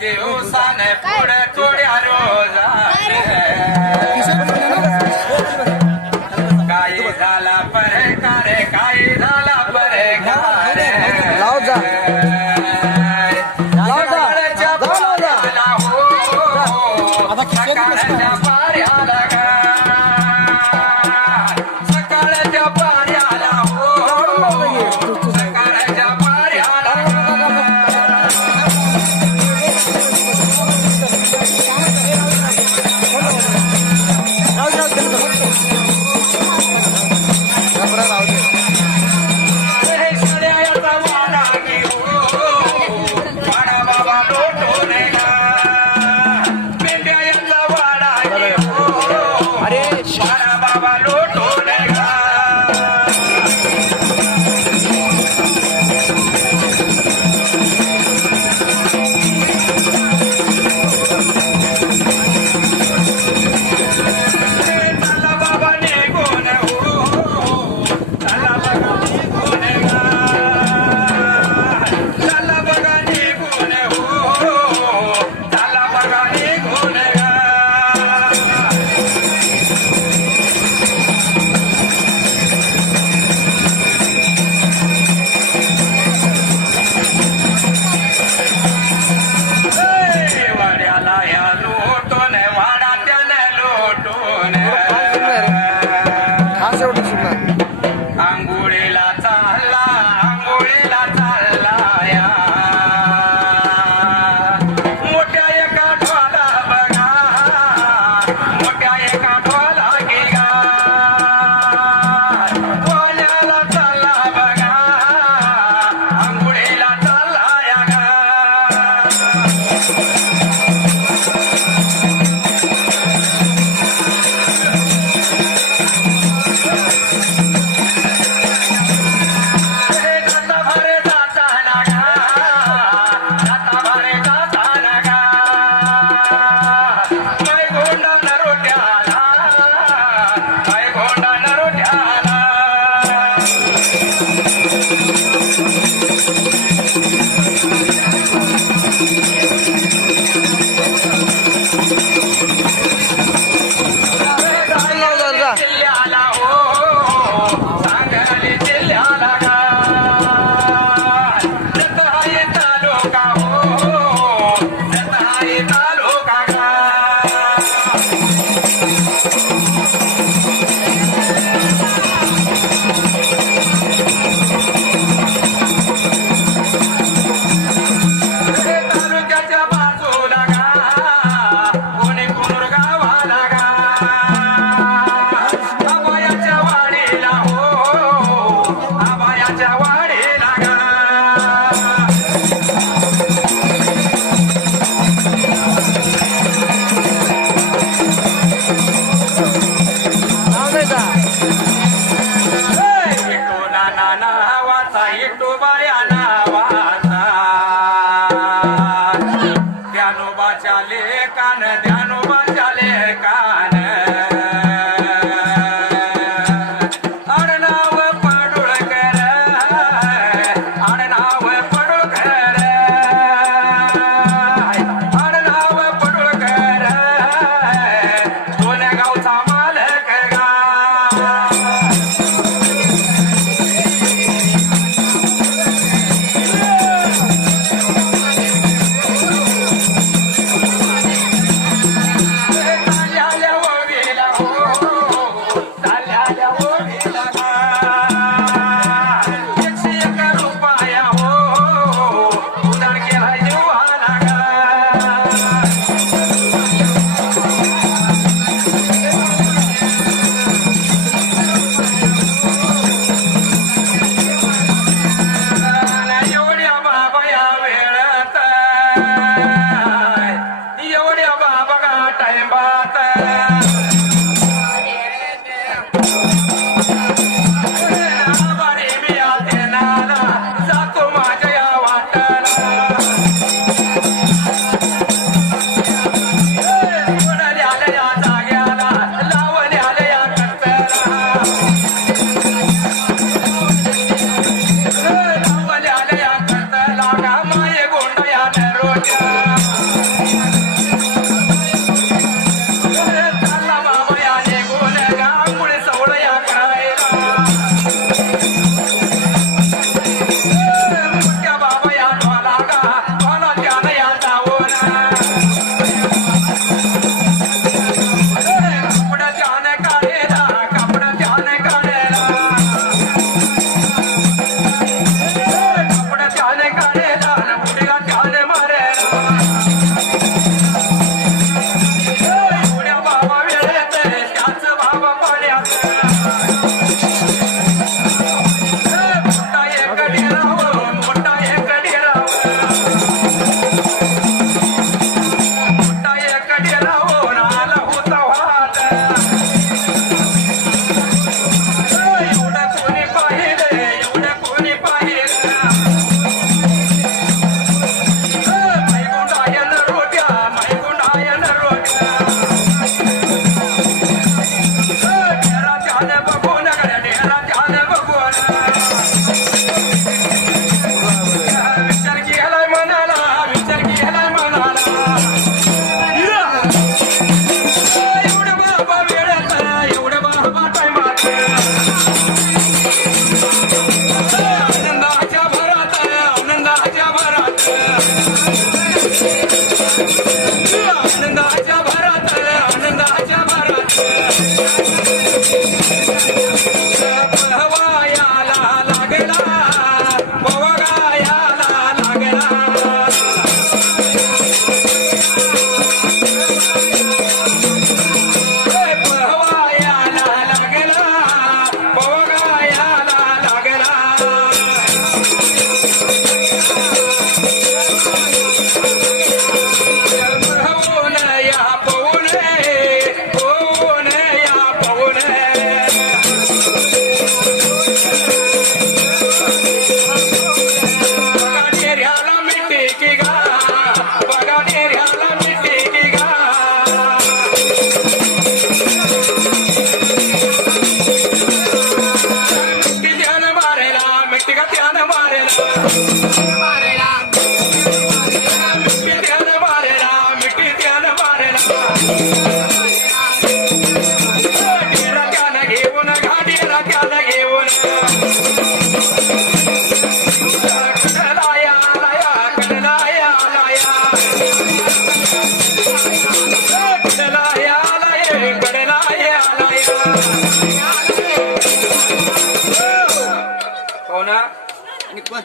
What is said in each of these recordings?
divu sa ne pure tu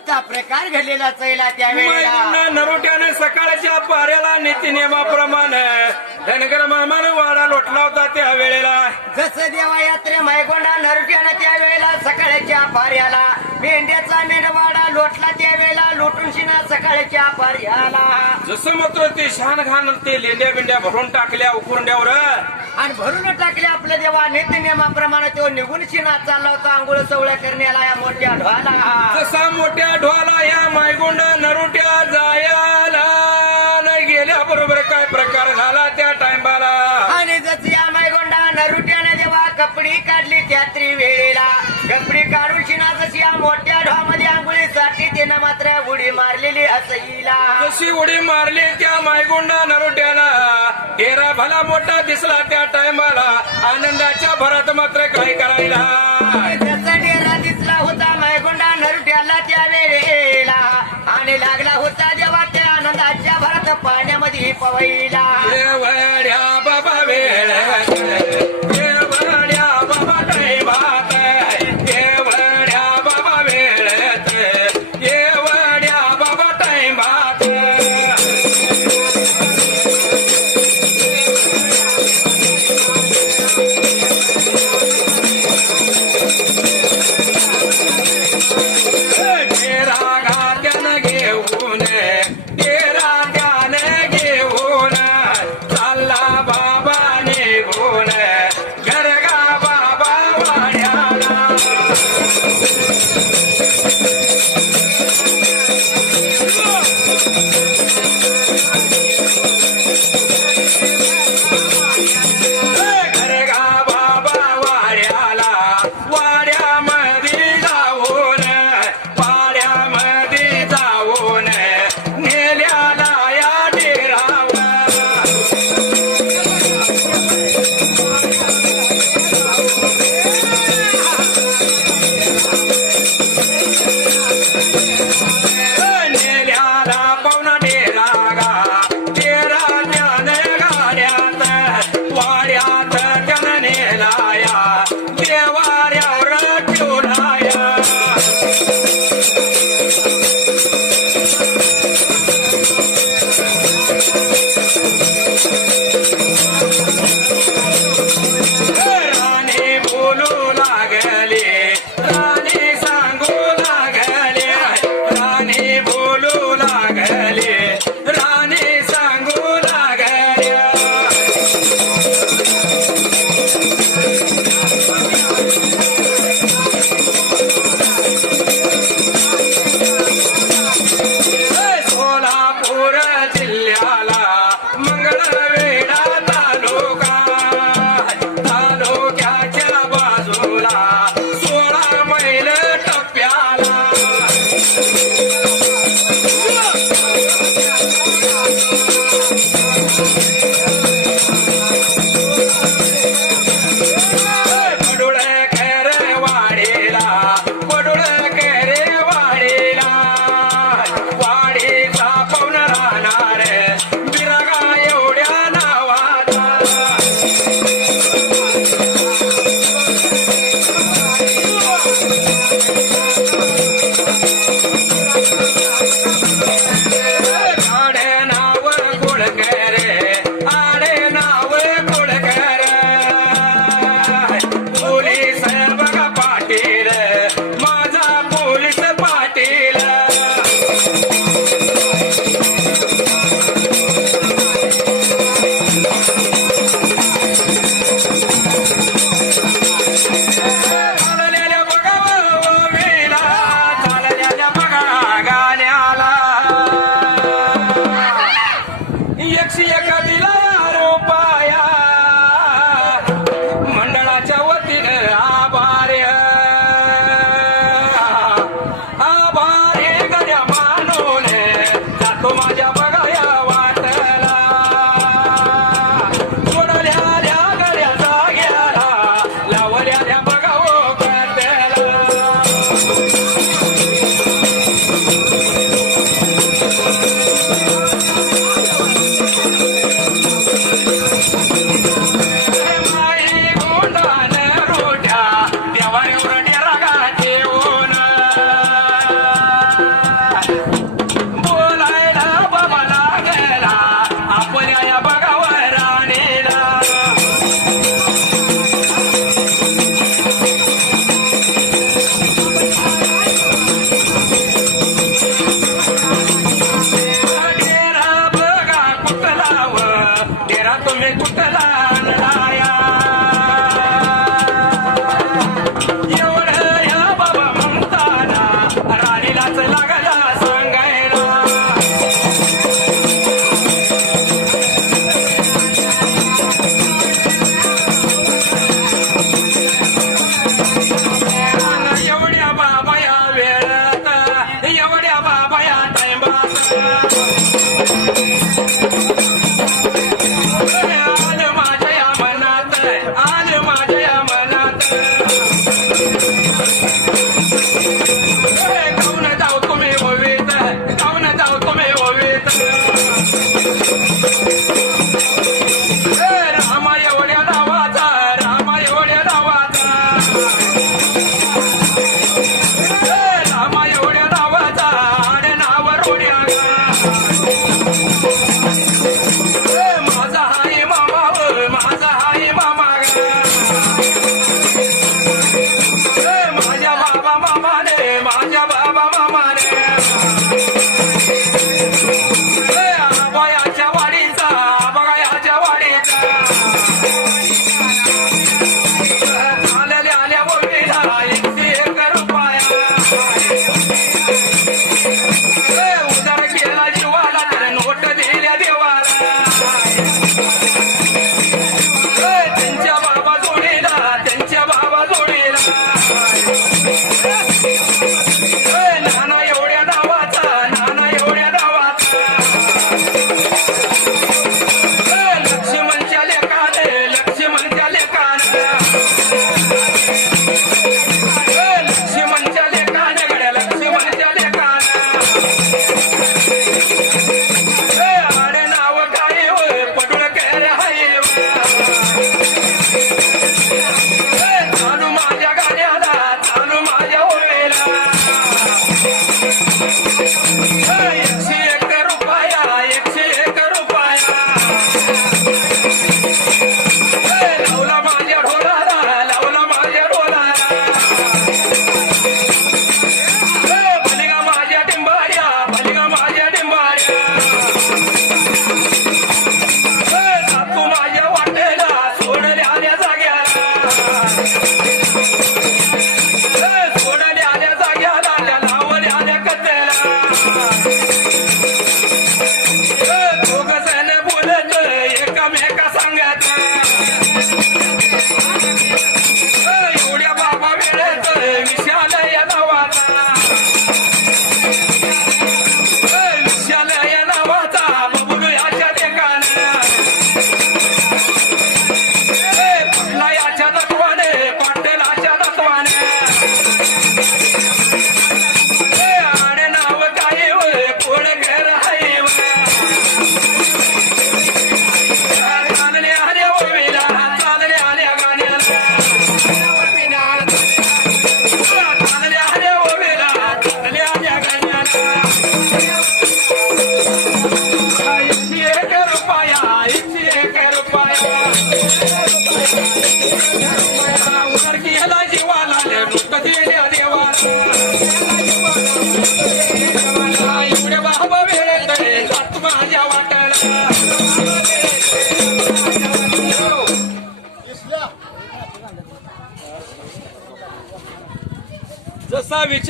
कोणता प्रकार घडलेला चैला त्यावेळेला. नरोट्याने सकाळच्या पाऱ्याला नीतिनियमाप्रमाणे धनगर मामाने वाडा लोटला होता त्या वेळेला जसं देवा यात्रे मायगोंडा नरट्यानं त्यावेळेला सकाळच्या पाऱ्याला. मेंढ्याचा मेंढवाडा लोटला त्यावेळेला लोटून शिना सकाळच्या पाऱ्याला. जसं मात्र ते शान घाण ते लेंड्या बिंड्या भरून टाकल्या उकुरड्यावर आणि भरून टाकले आपल्या देवा नित्य नियमाप्रमाणे तो निघून शिना चालला होता आंघोळ सवळ्या करण्याला या मोठ्या ढोला जसा मोठ्या ढोला या मायगोंड नरोट्या जायाला न गेल्याबरोबर काय प्रकार झाला त्या टाइमाला आणि जशी या मायगोंडा नरुट्याने कपडी काढली त्या वेळेला कपडी काढून शिना जशी या मोठ्या ढोमध्ये आंघोळीसाठी त्यानं मात्र उडी मारलेली असईला. जशी उडी मारली त्या मायगोंडा नरोट्याला. डेरा भला मोठा दिसला त्या टायमाला. आनंदाच्या भरात मात्र काय करायला? त्याचा डेरा दिसला होता मायगोंडा नरुट्याला त्या वेळेला. आणि लागला होता देवा त्या आनंदाच्या भरात पाण्यामध्ये पवईला. बाबा वेळ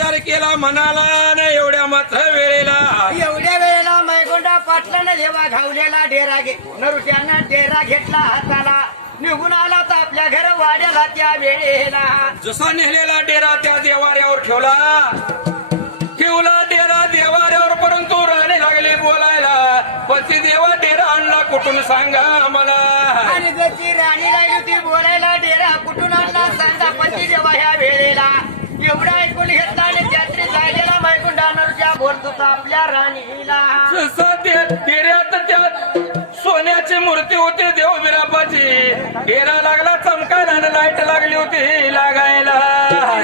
विचार केला मनाला न एवढ्या मात्र वेळेला. एवढ्या वेळेला मैगोंडा पाटलानं जेव्हा घावलेला डेरा घे. नरुट्यानं डेरा घेतला हाताला. निघून आला तर आपल्या घर वाड्याला त्या वेळेला. जसा नेलेला डेरा त्या देवाऱ्यावर ठेवला. ठेवला डेरा देवाऱ्यावर परंतु राणे लागले बोलायला. पती देवा डेरा आणला कुठून सांगा मला आणि जशी राणी राहिली होती बोलायला डेरा कुठून आणला सांगा. पती जेव्हा ह्या वेळेला. एवढा ऐकून घेतला आणि त्यात्री जायलेला मैगुंडा नरुट्या बोलत होता आपल्या राणीला. जसं ते त्या सोन्याची मूर्ती होती देवबिरापाची डेरा लागला चमकायला आणि लाइट लागली होती लागायला.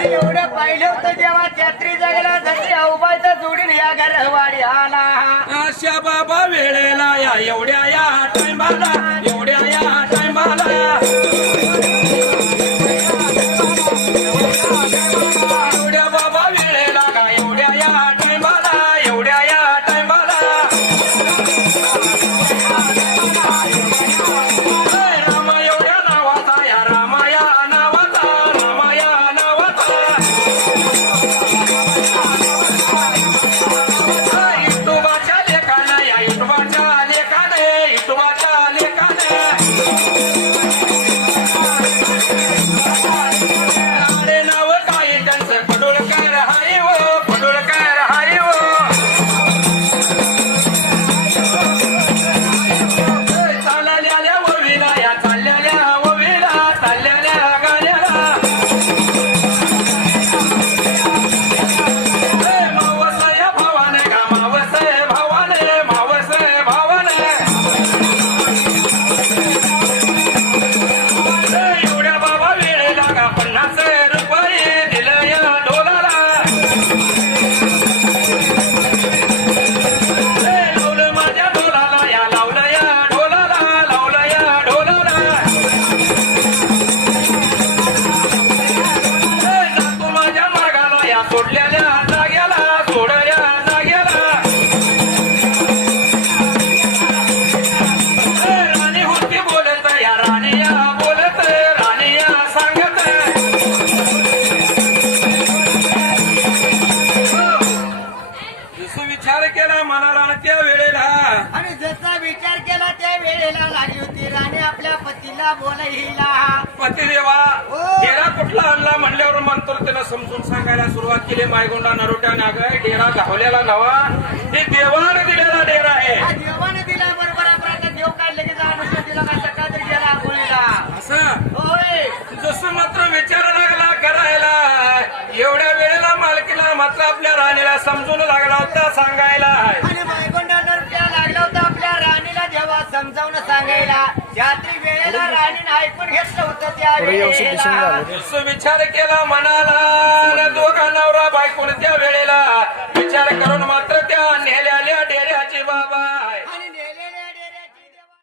एवढं पाहिलं होतं जेव्हा त्यात्री जायला जशी अवबायचा जोडीन या घरवाडी आला अशा बाबा वेळेला या एवढ्या या टायमाला एवढ्या या टायमाला समजून सांगायला सुरुवात केली. मायगोंडा नरोट्याने अगं डेरा धावलेला नवा. हे देवाने दिलेला डेरा आहे. हा देवाने दिला बरोबर. देव काय लगेच अनुष्य दिला का सकाळ तरी गेला आंघोळीला. असं? होय. जसं मात्र विचार लागला करायला एवढ्या वेळेला मालकीला मात्र आपल्या राणीला समजून लागला होता सांगायला. आणि मायगोंडा नरट्या लागला होता आपल्या राणीला जेव्हा समजावून सांगायला. रात्री वेळेला राणीने ऐकून घेतलं होतं त्या वेळेला. विचार केला मनाला दोघा नवरा बायकोने त्या वेळेला. विचार करून मात्र त्या नेल्याल्या डेऱ्याची बाबा